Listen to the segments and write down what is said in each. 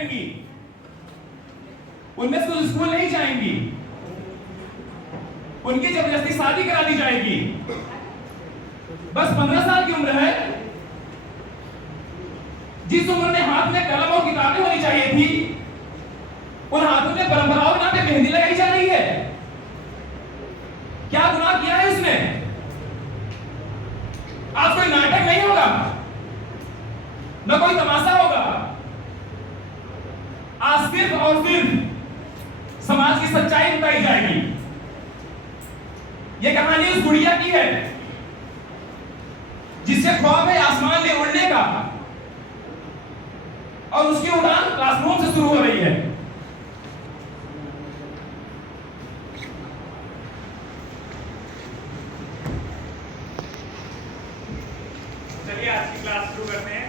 करेंगी, उनमें से स्कूल नहीं जाएंगी, उनकी जबरदस्ती शादी करा दी जाएगी। बस 15 साल की उम्र है, जिस उम्र में हाथ में कलम और किताबें होनी चाहिए थी, उन हाथों में परंपराओं के नाम पे मेहंदी लगाई जा रही है। क्या गुनाह किया है उसने? आज कोई नाटक नहीं होगा, न कोई तमाशा होगा। आज सिर्फ और सिर्फ समाज की सच्चाई बताई जाएगी। यह कहानी उस गुड़िया की है जिससे ख्वाब है आसमान में उड़ने का, और उसकी उड़ान क्लासरूम से शुरू हो रही है। चलिए आज की क्लास शुरू करते हैं।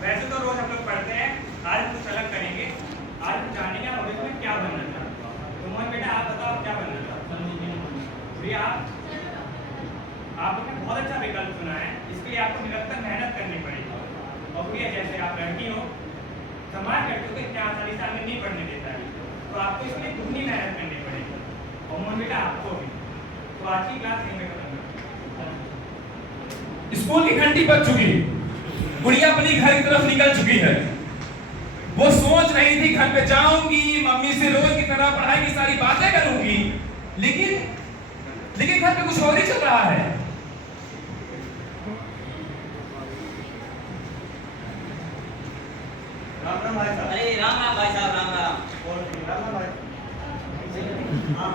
वैसे तो रोज हम लोग पढ़ते हैं, आज कुछ अलग करेंगे। आज हम जानेंगे आप भविष्य में क्या बनना चाहते हो। तो मोहन बेटा आप बताओ क्या बनना चाहते हो? भैया आपने बहुत अच्छा विकल्प चुना है, इसके लिए आपको निरंतर मेहनत करनी पड़ेगी। और भैया जैसे आप लड़की हो, समाज लड़कियों को इतने आसानी से आगे नहीं बढ़ने देता है, तो आपको इसके लिए दुगनी मेहनत करनी पड़ेगी। और मोहन बेटा आपको भी। तो आज की क्लास यहीं पे खत्म करते हैं। स्कूल की घंटी बज चुकी, गुड़िया अपनी घर की तरफ निकल चुकी है। वो सोच रही थी घर पे जाऊंगी, मम्मी से रोज की तरह पढ़ाई की सारी बातें करूंगी, लेकिन घर पे कुछ और ही चल रहा है। राम राम भाई साहब। अरे राम राम भाई साहब, राम राम। और राम राम भाई। हाँ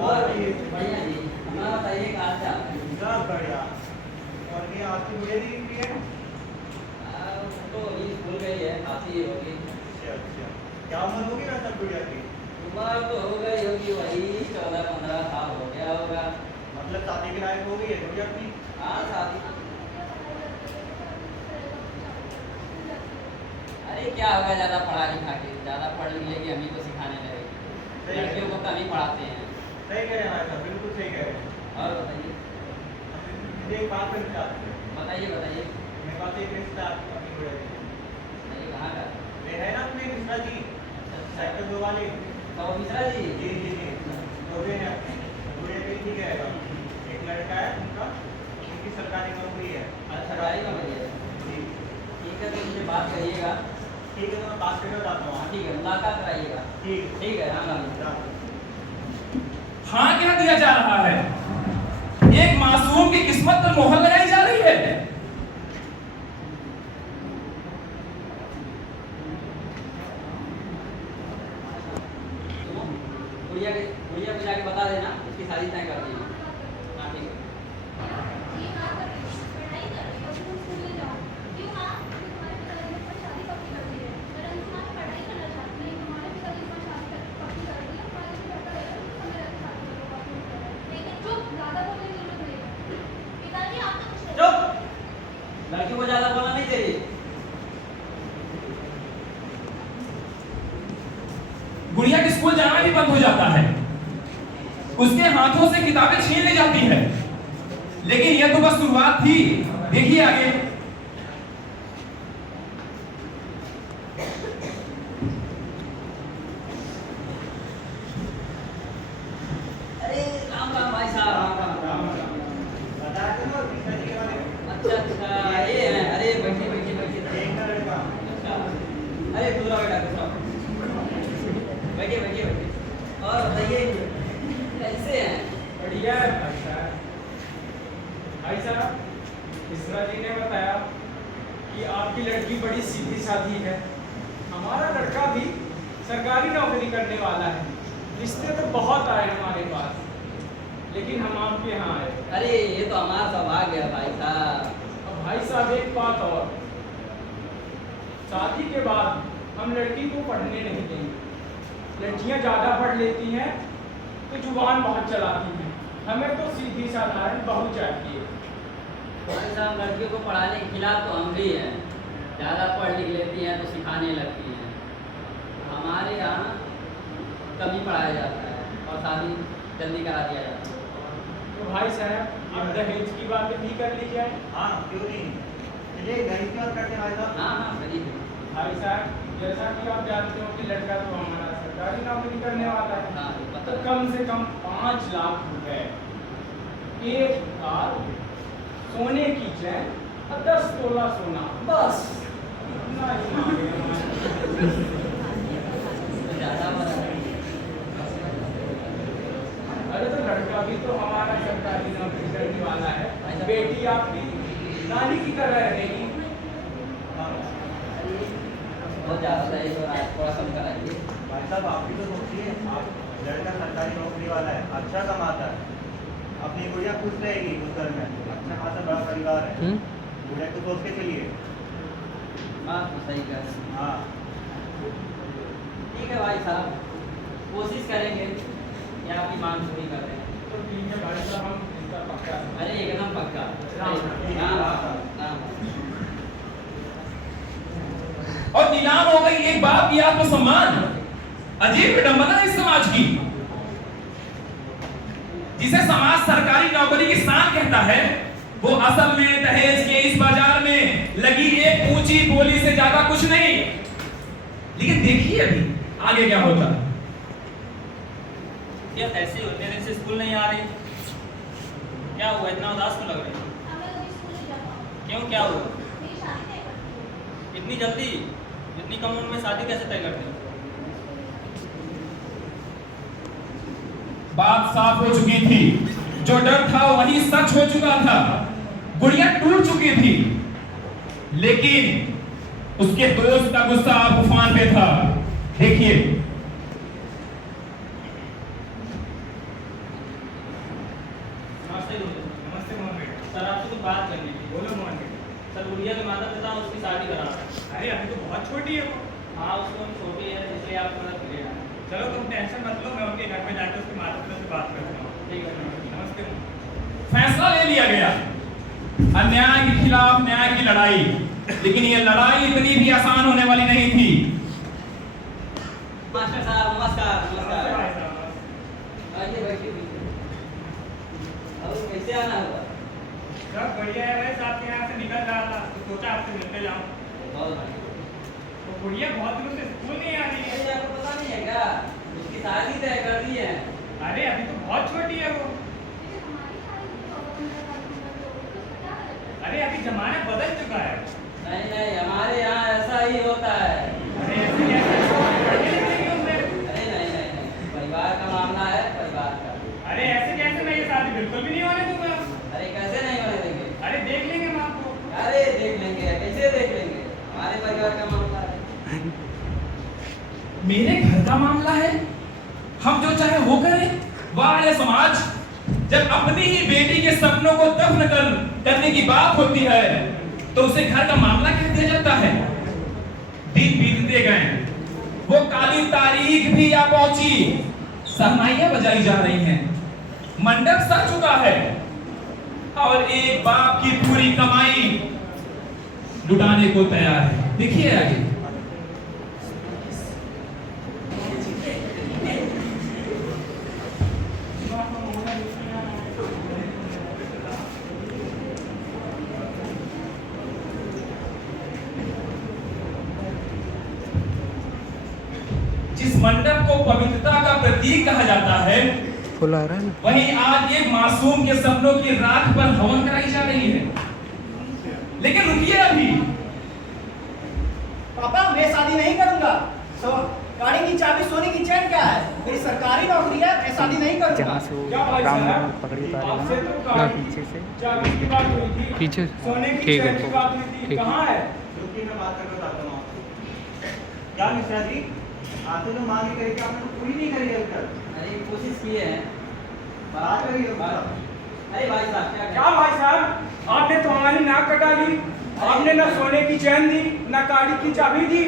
और बढ़िया जी, हमारा बताइए क्या हाल चाल? सब बढ़िया। और ये आपकी मुझे दी है? तो अभी स्कूल गई है, काफी होगी। अच्छा, क्या उम्र होगी वैसे गुड़िया की? उम्र तो हो गई होगी, वही 14-15 साल हो गया होगा। मतलब शादी के लायक हो गई है गुड़िया की? हाँ शादी। अरे क्या होगा, ज्यादा पढ़ा लिखा के, ज्यादा पढ़ लिख लेगी, हम ही को सिखाने लगेगी। लड़कियों को कम ही पढ़ाते हैं। सही कह रहे हैं भाई साहब, बिल्कुल सही कह रहे हैं। और बताइए मुझे एक बात करना चाहते हैं। बताइए बताइए मेरे पास एक रिश्ता अपनी गुड़िया की। बताइए, कहाँ का? ये है ना अपने मिश्रा जी, सेक्टर 2 वाले। तो मिश्रा जी। जी जी जी, तो वे हैं अपने गुड़िया के ठीक रहेगा। एक लड़का है उनका, उनकी सरकारी नौकरी है। सरकारी नौकरी है। जी ठीक है, तो मुझे बात करिएगा। ठीक है, तो मैं बात करके बताता हूँ। ठीक है, मुलाकात कराइएगा। ठीक ठीक है, राम राम। है। हाँ क्या दिया जा रहा है? एक मासूम की किस्मत पर मोहर लगाई जा रही है। गुड़िया को जाके बता देना, उसकी शादी तय कर देना। हाँ ठीक है। चुप, लड़की को ज्यादा बोलना नहीं चाहिए। गुड़िया के स्कूल जाना भी बंद हो जाता है, उसके हाथों से किताबें छीन ली जाती है। लेकिन यह तो बस शुरुआत थी, देखिए आगे। अरे राम राम भाई साहब, राम राम। बता दो ना मिश्रा जी के बारे में। अच्छा अच्छा, ये है। अरे बैठिए बैठिए बैठिए। एक लड़का। अच्छा, अरे दूसरा बेटा, दूसरा बैठिए बैठिए बैठिए। और बताइए कैसे हैं? बढ़िया है भाई साहब। भाई साहब, मिश्रा जी ने बताया कि आपकी लड़की बड़ी सीधी सादी है। हमारा लड़का भी सरकारी नौकरी करने वाला है। रिश्ते तो बहुत आए हमारे पास, लेकिन हम आपके यहाँ आए। अरे ये तो हमारा सौभाग्य है भाई साहब। अब भाई साहब एक बात और, शादी के बाद हम लड़की को पढ़ने नहीं देंगे। लड़कियाँ ज़्यादा पढ़ लेती हैं तो जुबान बहुत चलाती हैं, हमें तो सीधी साधारण बहू चाहिए। भाई साहब, लड़कियों को पढ़ाने के खिलाफ तो हम भी हैं। ज़्यादा पढ़ लिख लेती हैं तो सिखाने लगती हैं। हमारे यहाँ कम ही पढ़ाया जाता है और शादी जल्दी करा दिया जाता है। तो भाई साहब, अब दहेज की बात भी कर ली जाए। हाँ क्यों नहीं, ये गरीब की बात करते हैं भाई साहब। हाँ हाँ गरीब है। भाई साहब जैसा कि आप जानते हो कि लड़का तो हमारा सरकारी नौकरी करने वाला है, हाँ ये पता तो है। कम से कम 5 लाख रुपए, एक कार, सोने की चैन और 10 तोला सोना, बस इतना ही मांगे हमारे। ज़्यादा बड़ा है। अरे तो लड़का भी तो हमारा सरकारी नौकरी करने वाला है, बेटी आपकी नानी की तरह रहेगी। बहुत ज़्यादा है तो आज थोड़ा कम कराइए। भाई साहब आप भी तो सोचिए, आप लड़का सरकारी नौकरी वाला है, अच्छा कमाता है, अपनी गुड़िया खुश रहेगी उस घर में, अच्छा खासा बड़ा परिवार है, गुड़िया को सोच के चलिए। बात तो सही कर रहे हैं। हाँ ठीक है भाई साहब, कोशिश करेंगे कि आपकी मांग पूरी कर दें। तो ठीक है भाई साहब, हम इसका पक्का है। अरे एकदम पक्का। राम। हाँ। और नीलाम हो गई एक बाप की आत्मसम्मान। अजीब विडंबना है इस समाज की, जिसे समाज सरकारी नौकरी की शान कहता है, वो असल में दहेज के इस बाजार में लगी एक ऊंची बोली से ज्यादा कुछ नहीं। लेकिन देखिए अभी आगे क्या होता है। ये ऐसे होते हैं जैसे स्कूल नहीं आ रही, क्या हुआ इतना उदास क्यों लग रही है? क्यों क्या हुआ? इतनी जल्दी, इतनी कम उम्र में शादी कैसे तय कर दी? बात साफ हो चुकी थी, जो डर था वही सच हो चुका था। गुड़िया टूट चुकी थी, लेकिन उसके दोस्त का गुस्सा उफान पे था। देखिए नमस्ते गुरुदेव। नमस्ते मोहन बेटा। सर आपसे कुछ बात करनी थी। बोलो मोहन बेटा। सर गुड़िया के माता पिता उसकी शादी करा रहे हैं। अरे अभी तो बहुत छोटी है वो। हाँ उसको छोटी है, इसलिए आप मदद करिएगा। चलो तुम टेंशन मत लो, मैं उनके घर पे जाकर उसके माता पिता से बात करता हूँ। ठीक है नमस्ते मोहन। फैसला ले लिया गया, अन्याय के खिलाफ न्याय की लड़ाई। लेकिन ये लड़ाई इतनी भी आसान होने वाली नहीं थी। मास्टर साहब नमस्कार। नमस्ते भाई नमस्कार। साहब। आइए बैठिए पीछे। और कैसे आना होगा? सब बढ़िया है भाई, आपके यहाँ से निकल रहा था तो सोचा आपसे मिलने जाऊँ। बहुत बढ़िया। तो गुड़िया बहुत दिनों से स्कूल नहीं आ रही है। अरे आपको पता नहीं है क्या, उसकी शादी तय कर दी है। अरे अभी तो बहुत छोटी है वो। अरे अभी जमाना बदल चुका है। नहीं नहीं, हमारे यहाँ ऐसा ही होता है। अरे ऐसे कैसे? पढ़ने लिखने की उम्र है। अरे नहीं नहीं नहीं, परिवार का मामला है, परिवार का। अरे ऐसे कैसे? मैं ये शादी बिल्कुल भी नहीं होने दूंगा। अरे कैसे नहीं होने देंगे? अरे देख लेंगे हम आपको। अरे देख लेंगे, कैसे देख लेंगे? हमारे परिवार का मामला है। मेरे घर का मामला है, हम जो चाहे वो करें। वाह ये समाज, जब अपनी ही बेटी के सपनों को दफन करने की बात होती है तो उसे घर का मामला कह दिया जाता है। दिन बीतते गए, वो काली तारीख भी आ पहुंची, सहनाइयां बजाई जा रही हैं, मंडप सज चुका है और एक बाप की पूरी कमाई लुटाने को तैयार है। देखिए आगे। जिस मंडप को पवित्रता का प्रतीक कहा जाता है, फुल आ रहा है ना। वहीं आज एक मासूम के सपनों की राख पर हवन कराई जा रही है। लेकिन रुकिए अभी, पापा मैं शादी नहीं करूंगा। गाड़ी की चाबी सोने की चैन क्या है? मेरी सरकारी नौकरी है, मैं शादी नहीं करूंगा। जहाँ से वो क्या भाई राम साहब? नाम पकड़ी पा रहे आपसे हैं तो ना, गाड़ी- पीछे से चाबी की बात हुई थी, पीछे। सोने की ठीक चैन है, की बात हुई थी, ठीक है। कहाँ है? रुकिए मैं बात करके बताता हूँ आपको। क्या मिश्रा जी, आपसे जो मांग करी थी आपने तो पूरी नहीं करी है अब तक। अरे कोशिश किए हैं। बात करिए अब तक। अरे भाई साहब क्या भाई साहब, आपने तो हमारी नाक कटा दी। आपने ना सोने की चैन दी, ना गाड़ी की चाबी दी।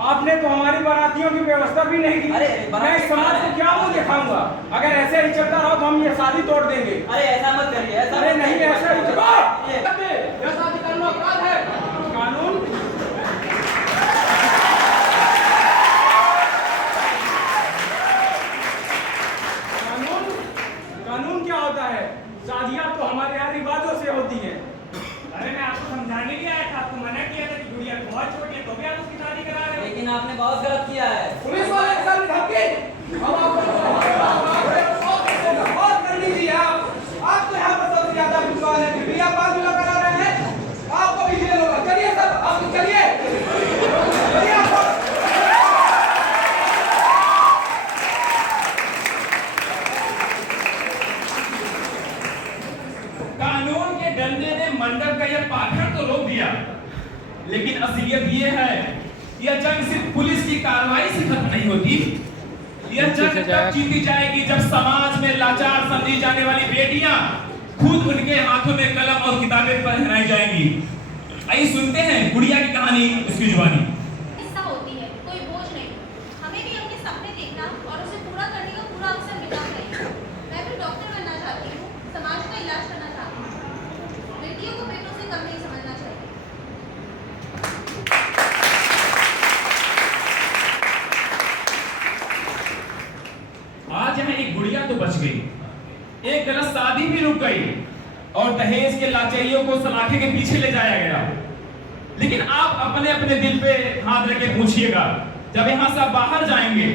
आपने तो हमारी बारातियों की व्यवस्था भी नहीं की। अरे, मैं इस समाज को क्या मुंह दिखाऊंगा? अगर ऐसे ही चलता रहा तो हम ये शादी तोड़ देंगे। अरे ऐसा मत करिए, ऐसा अरे मत नहीं, करिए। ऐसा ही चलो। ये- यह शादी करना अपराध है। कानून कानून कानून क्या होता है? शादियां तो हमारे यहाँ रिवाजों से होती हैं। अरे मैं आपको समझाने के लिए आया था, आपने बहुत गलत किया है। पुलिस वाले के सामने धमकी, हम आपको बहुत कर लीजिए आप तो यहाँ पर सबसे ज्यादा विद्वान है, फिर भी आप बात जुला करा रहे हैं, आपको भी जेल होगा। चलिए सर, आप चलिए, चलिए आप। कानून के डंडे ने मंडप का यह पाखंड तो रोक दिया, लेकिन असलियत ये है, यह जंग सिर्फ पुलिस की कार्रवाई से खत्म नहीं होती। यह जंग तब जीती जाएगी जब समाज में लाचार समझी जाने वाली बेटियां खुद उनके हाथों में कलम और किताबें पहनाई जाएंगी। आइए सुनते हैं गुड़िया की कहानी, उसकी जुबानी। हिस्सा होती है, कोई बोझ नहीं। हमें भी अपने सपने देखना और उसे पूरा करने का पूरा अवसर मिलना चाहिए। मैं भी डॉक्टर बनना चाहती हूँ, समाज का इलाज करना चाहती हूँ। बेटियों को बेटों से कम नहीं समझना चाहिए। आज यहाँ एक गुड़िया तो बच गई, एक गलत शादी भी रुक गई और दहेज के लाचारियों को सलाखे के पीछे ले जाया गया। लेकिन आप अपने अपने दिल पे हाथ रख के पूछिएगा, जब यहाँ से आप बाहर जाएंगे,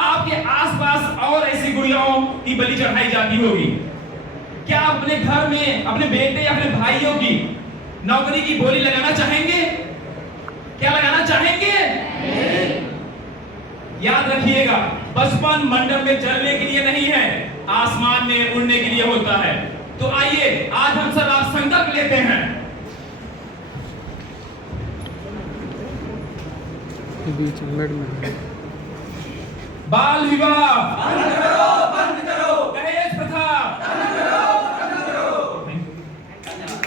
आपके आसपास और ऐसी गुड़ियाओं की बलि चढ़ाई जाती होगी। क्या आप अपने घर में अपने बेटे या अपने भाइयों की नौकरी की बोली लगाना चाहेंगे? क्या लगाना चाहेंगे? याद रखिएगा, बचपन मंडप में चलने के लिए नहीं है, आसमान में उड़ने के लिए होता है। तो आइए आज हम सब आप संकल्प लेते हैं। बीच में बाल विवाह